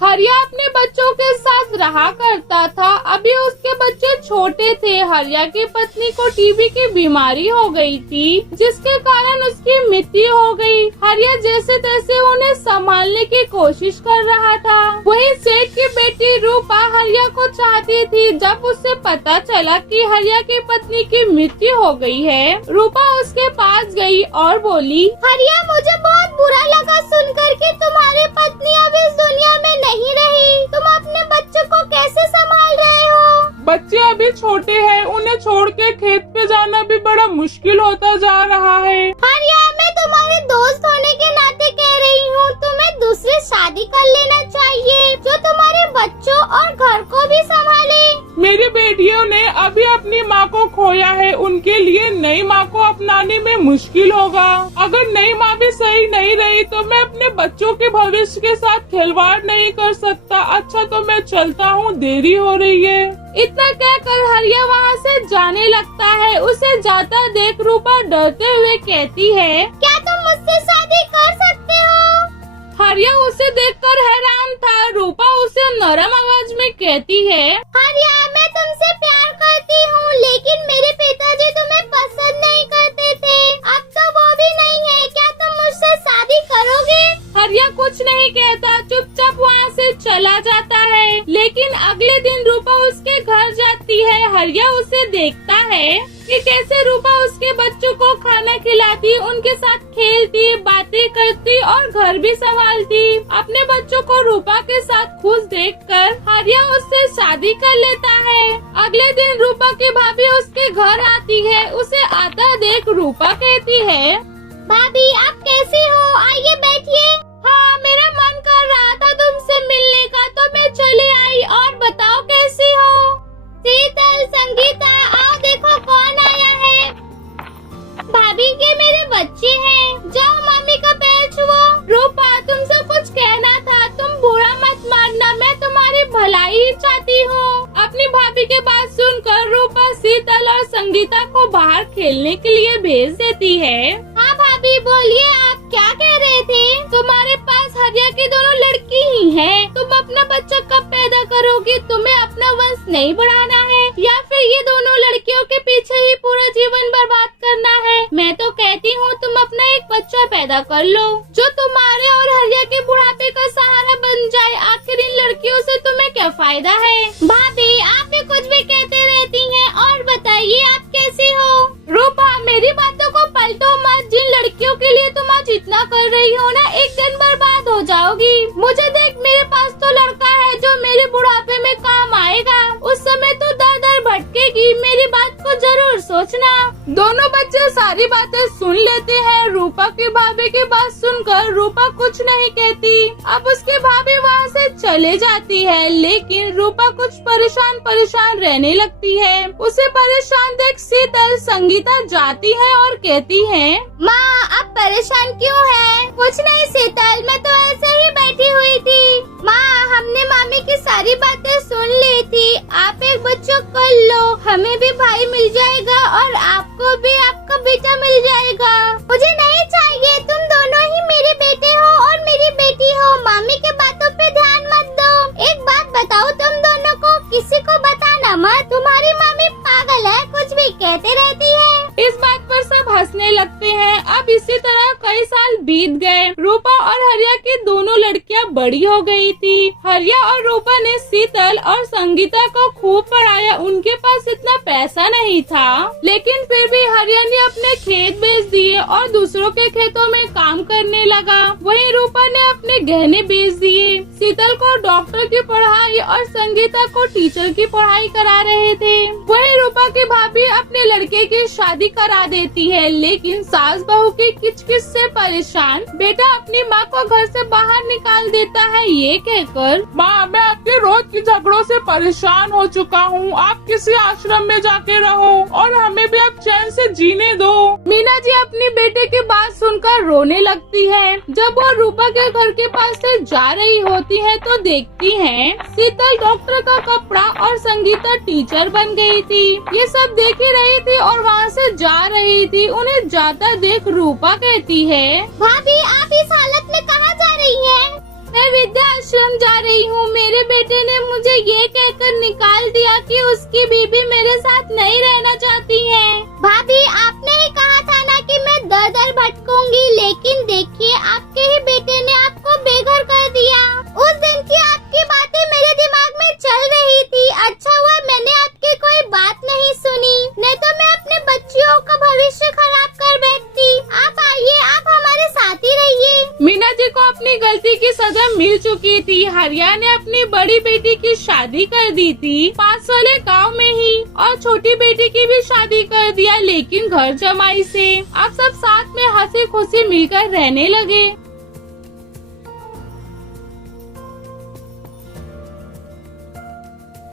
हरिया अपने बच्चों के साथ रहा करता था। अभी उसके बच्चे छोटे थे। हरिया की पत्नी को टीबी की बीमारी हो गई थी, जिसके कारण उसकी मृत्यु हो गई। हरिया जैसे तैसे उन्हें संभालने की कोशिश कर रहा था। वहीं सेठ की बेटी रूपा हरिया को चाहती थी। जब उसे पता चला कि हरिया की पत्नी की मृत्यु हो गई है, रूपा उसके पास गई और बोली, हरिया, मुझे बहुत बुरा लगा सुनकर कि तुम्हारी पत्नी अब इस दुनिया में नहीं रही। तुम अपने बच्चों को कैसे संभाल रहे हो? बच्चे अभी छोटे हैं, उन्हें छोड़ के खेत पे जाना भी बड़ा मुश्किल होता जा रहा है। हरिया, मैं तुम्हारे दोस्त होने के नाते कह रही हूँ, तुम्हें दूसरी शादी कर लेना चाहिए जो तुम्हारे बच्चों और घर को भी संभाले। मेरी बेटियों ने अभी अपनी माँ को खोया है, उनके लिए नई माँ को अपनाने में मुश्किल होगा। अगर नई माँ भी सही नहीं रही तो मैं अपने बच्चों के भविष्य के साथ खिलवाड़ नहीं कर सकता। अच्छा तो मैं चलता हूँ, देरी हो रही है। इतना कहकर हरिया वहाँ से जाने लगता है। उसे जाता देख रूपा डरते हुए कहती है, क्या तुम मुझसे शादी कर सकते हो? हरिया उसे देखकर हैरान था। रूपा उसे नरम आवाज में कहती है, हरिया, मैं तुमसे प्यार करती हूँ, लेकिन मेरे पिताजी तुम्हें पसंद नहीं करते थे। अब तो वो भी नहीं है। क्या तुम मुझसे शादी करोगे? हरिया कुछ नहीं कहता, चुपचाप वहाँ से चला जाता है। लेकिन अगले दिन रूपा उसके घर जाती है। हरिया उसे देखता है कि कैसे रूपा उसके बच्चों को खाना खिलाती, उनके साथ खेलती, बातें करती और घर भी संभालती। अपने बच्चों को रूपा के साथ खुश देखकर हरिया उससे शादी कर लेता है। अगले दिन रूपा की भाभी उसके घर आती है। उसे आता देख रूपा कहती है, भाभी, आप कैसी हो? आइए बैठिए। हाँ, मेरा मन कर रहा था तुमसे मिलने का, तो मैं चली आई। और बताओ कैसी हो? शीतल, संगीता, आओ देखो कौन आया है। भाभी, ये मेरे बच्चे हैं। जाओ मम्मी का पैर छुओ। रूपा, तुमसे कुछ कहना था, तुम बुरा मत मानना, मैं तुम्हारी भलाई ही चाहती हूँ। अपनी भाभी के बात सुनकर रूपा शीतल और संगीता को बाहर खेलने के लिए भेज देती है। हाँ भाभी, बोलिए, आप क्या कह रहे थे? तुम्हारे पास हरिया की दोनों लड़की ही हैं। तुम अपना बच्चा कब पैदा करोगी? तुम्हें अपना वंश नहीं बढ़ाना है या फिर ये दोनों लड़कियों के पीछे ही पूरा जीवन बर्बाद करना है? मैं तो कहती हूँ तुम अपना एक बच्चा पैदा कर लो जो तुम्हारे और हरिया के बुढ़ापे का सहारा बन जाए। आखिर इन लड़कियों से तुम्हें क्या फायदा है? भाभी, आप भी कुछ भी कहते रहती हैं। और बताइए, आप कैसी हो? रूपा, मेरी बातों को पलटो मत। जिन लड़कियों के लिए तुम आज इतना कर रही हो ना, एक दिन बर्बाद हो जाओगी। मुझे देख, मेरे पास तो लड़का है जो मेरे बुढ़ापे में काम आएगा। उस समय तो दर दर भटकेगी। मेरी बात को जरूर सोचना। दोनों बच्चे सारी बातें सुन लेते हैं। रूपा की भाभी की बात सुनकर रूपा कुछ नहीं कहती। अब उसकी भाभी वहाँ से चले जाती है, लेकिन रूपा कुछ परेशान रहने लगती है। उसे परेशान देख शीतल, संगीता जाती है और कहती है, माँ, आप परेशान क्यों हैं? कुछ नहीं शीतल, मैं तो ऐसे ही बैठी हुई थी। माँ, हमने मामी की सारी बातें सुन ली थी। आप एक बच्चा कर लो, हमें भी भाई मिल जाएगा और आपको भी आपका बेटा मिल जाएगा। मुझे नहीं चाहिए, तुम दोनों ही मेरे बेटे हो और मेरी बेटी हो। मामी के बातों पे ध्यान मत दो। एक बात बताओ, तुम दोनों को किसी को बताना मत। तुम्हारी मामी पागल है, कुछ भी कहते रहती है। इस बात पर सब हंसने लगते हैं। अब इसी तरह कई साल बीत गए। रूपा और हरिया की दोनों लड़कियां बड़ी हो गई थी। हरिया और रूपा ने शीतल और संगीता को खूब पढ़ाया। उनके पास इतना पैसा नहीं था, लेकिन फिर भी हरिया ने अपने खेत बेच दिए और दूसरों के खेतों में काम करने लगा। वहीं रूपा ने अपने गहने बेच दिए। शीतल को डॉक्टर की पढ़ाई और संगीता को टीचर की पढ़ाई करा रहे थे। वहीं रूपा की भाभी अपने लड़के की शादी करा देती है, लेकिन सास बहू की किचकिच से परेशान बेटा अपनी माँ को घर से बाहर निकाल देता है, ये कहकर, माँ, मैं आपके रोज की झगड़ों से परेशान हो चुका हूँ। आप किसी आश्रम में जाके रहो और हमें भी अब चैन से जीने दो। मीना जी अपनी बेटे की बात सुनकर रोने लगती है। जब वो रूपा के घर के पास से जा रही होती है तो देखती है शीतल डॉक्टर का कपड़ा और संगीता टीचर बन गई थी। ये सब देख ही रही थी और वहाँ से जा रही थी। उन्हें जाता देख रूपा कहती है, भाभी, आप इस हालत में कहाँ जा रही हैं? मैं विद्या आश्रम जा रही हूँ। मेरे बेटे ने मुझे ये कहकर निकाल दिया कि उसकी बीवी मेरे साथ नहीं रहना चाहती है। भाभी, आपने ही कहा था ना कि मैं दर दर भटकूंगी, लेकिन देखिए आपके ही बेटे ने आपको बेघर कर दिया। उस दिन की आपकी बातें मेरे दिमाग में चल रही थी। अच्छा हुआ मैंने आपकी कोई बात नहीं सुनी, नहीं तो मैं अपने बच्चियों का भविष्य खराब कर बैठती। आप आइए, आप हमारे साथ ही रहिए। मीना जी को अपनी गलती की सजा मिल चुकी थी। हरिया ने अपनी बड़ी बेटी की शादी कर दी थी 5 वाले गाँव में ही, और छोटी बेटी की भी शादी कर दिया, लेकिन घर जमाई से। अब सब साथ में हंसी खुशी मिलकर रहने लगे।